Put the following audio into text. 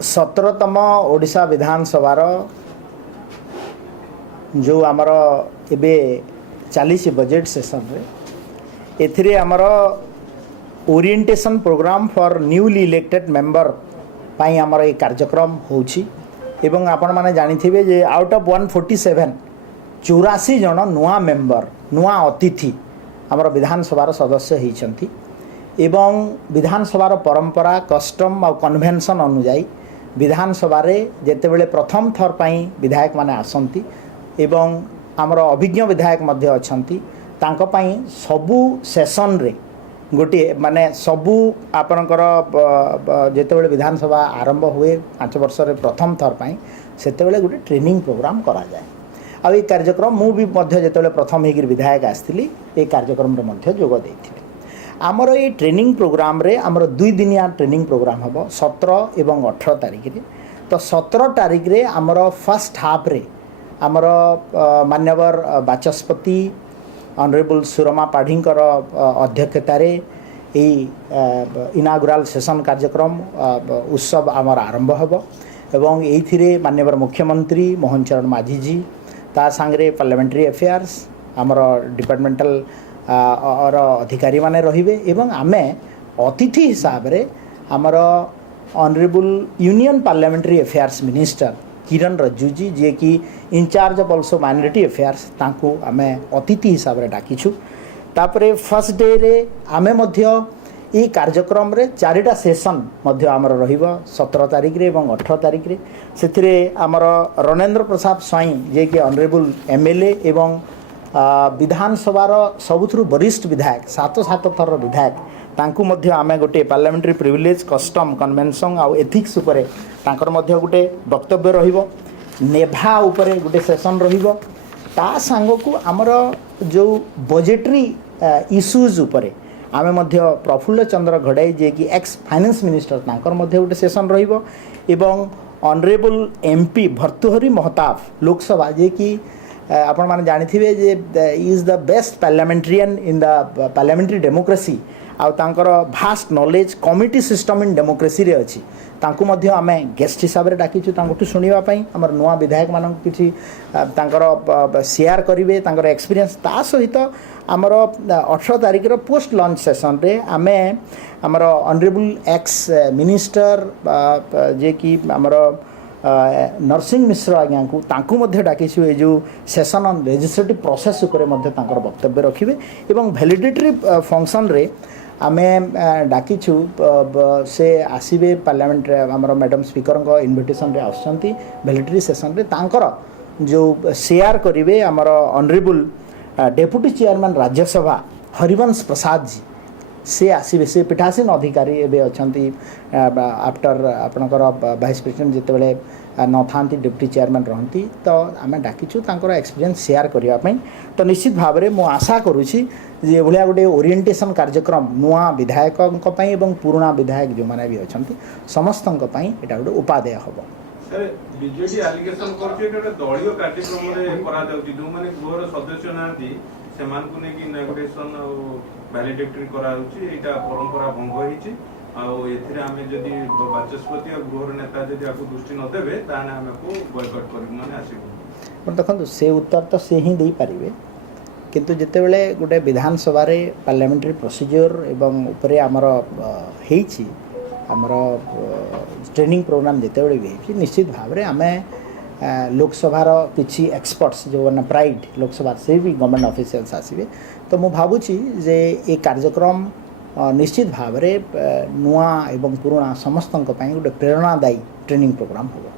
17तम ओडिशा विधानसभार जो आमर एबे चली बजेट सेशन रे एथिरे आमर orientation programme for newly elected member पाई आमर ये कार्यक्रम होउछि एवं आपण माने जानिथिबे जे आउट ऑफ 147 84 जन नुआ मेंबर नुआ अतिथि आमर विधानसभार सदस्य होइछंती एवं विधानसभार परंपरा कस्टम और कन्वेंशन अनुଯାयी विधानसभा जेते बेले प्रथम थर पाई विधायक माने आसंती एवं आमर अभिज्ञ विधायक मध्य अछंती तांको पाई सबु सेशन रे गोटे माने सबु आपनकर जेते बेले विधानसभा आरंभ हुए 5 वर्ष रे प्रथम थर पाई सेते बेले गोटे ट्रेनिंग प्रोग्राम करा जाए आ ये कार्यक्रम मु भी मध्य जेते बेले प्रथम हेगिर विधायक आस्थिली ए कार्यक्रम रे मध्य जोग देथिले आमर ये ट्रेनिंग प्रोग्राम रे आमर 2 दिनिया ट्रेनिंग प्रोग्राम हबो 17 एवं 18 तारिख रे तो 17 तारिख रे आमर फर्स्ट हाफ रे आमर मान्यवर बाचस्पति ऑनरेबल सुरमा पाढ़ीकर अध्यक्षतार इनागुराल सेशन कार्यक्रम उत्सव आमर आरंभ हबो एवं एथिरे मान्यवर मुख्यमंत्री मोहन चरण माझी जी ता सांगरे पार्लियामेंट्री अफेयर्स आमर डिपार्टमेंटल और अधिकारी माने रहिबे एवं आमे अतिथि हिसाब रे आमर honourable union parliamentary affairs minister Kiran Rijiju ji जे कि incharge of also minority affairs तांको आमे अतिथि हिसाब रे डाकिछु तापरे फर्स्ट डे रे आमे मध्य ई कार्यक्रम रे 4टा सेशन मध्य आमर रहिबो 17 तारिख रे एवं 18 तारिख रे सेथिरे आमर रणेंद्र प्रसाद स्वाई जे कि ऑनरेबल एमएलए एवं विधानसभार सबुथुरु वरिष्ठ विधायक 7 थर विधायक तांकु मध्य आमे गोटे पार्लियामेंट्री प्रिविलेज कस्टम कन्वेंशन आउ एथिक्स उपरे तांकर मध्य गोटे वक्तव्य रहिबो नेभा उपरे गोटे सेशन रहिबो ता सांग को आमर जो बजेटरी इश्यूज उपरे आमे मध्य प्रफुल्ल चंद्र घड़ाई जे कि एक्स फाइनेंस मिनिस्टर तांकर मध्य गोटे सेशन रहिबो एवं ऑनरेबल एमपी भर्तृहरि महताब लोकसभा जे कि आपण माने जानिथिबे जे is the best parliamentarian in the parliamentary democracy आ तांकर vast knowledge committee system in democracy रे अछि तांकु मध्य आमे गेस्ट हिसाब रे डाकिछु तांकु सुनिबा पई हमर नुवा विधायक मानन किछि तांकर शेयर करिवे तांकर एक्सपीरियंस ता सहित हमर 18 तारिख रो पोस्ट लॉन्च सेशन रे आमे हमर ऑनरेबल एक्स मिनिस्टर जे कि हमर नरसिंह मिश्र आज्ञा को तांकु मध्य डाकिछु ए जो सेशन ऑन लेजिस्लेटिव प्रोसेस उपरे मध्य तांकर वक्तव्य रखिबे एवं वैलिडिटरी फंक्शन रे आमे डाकिछु से आसीबे पार्लियामेंट हमर मैडम स्पीकर को इनविटेशन रे आछंती वैलिडिटरी सेशन रे तांकर जो शेयर करिवे हमर honourable deputy chairman Rajya Sabha Harivansh Prasad ji से आसीबे से पीठासीन अधिकारी एबे अछंती आफ्टर आपनकर वाइस प्रेसिडेंट जेते बेले न थांती डिप्टी चेयरमैन रहंती तो आमे डाकिछु तांकर एक्सपीरियंस शेयर करिया पई तो निश्चित भाव में मु आशा करूछि जे भलिया गोटे ओरिएंटेशन कार्यक्रम नुआ विधायक पई एवं पुराना विधायक जो माने भी अछंती समस्तन पई एटा गोटे उपादेय हबो सर बीजेडी एलिगेशन करछि एटा दलीय कार्यक्रम रे करा जाउछि जो माने गृहर सदस्य नांती सेमान को ने कि इनॉग्रेशन वैलिडेटरी करा होछि एटा परंपरा भंग होइछि आ एथिरे आमे जदी बाचस्पति और गृहर नेता जदी आकु दृष्टि न देबे ताने आमे को बॉयकॉट करि माने आसीबो पर देखो से उत्तर तो से ही दे पारिबे किंतु जेते बेले गोटे विधानसभा रे पार्लियामेंट्री प्रोसीजर एवं ऊपरे हमर हेछि हमर ट्रेनिंग प्रोग्राम जेते बेले भी निश्चित भाव रे आमे लोकसभार किछि एक्सपर्ट्स जो ना प्राइड लोकसभा से भी गवर्नमेंट ऑफिशियल्स आसीबे तो मु भाबुछि जे ए कार्यक्रम निश्चित भाव रे नुआ एवं पुराना समस्तन को पई गोटे प्रेरणादायी ट्रेनिंग प्रोग्राम होबो।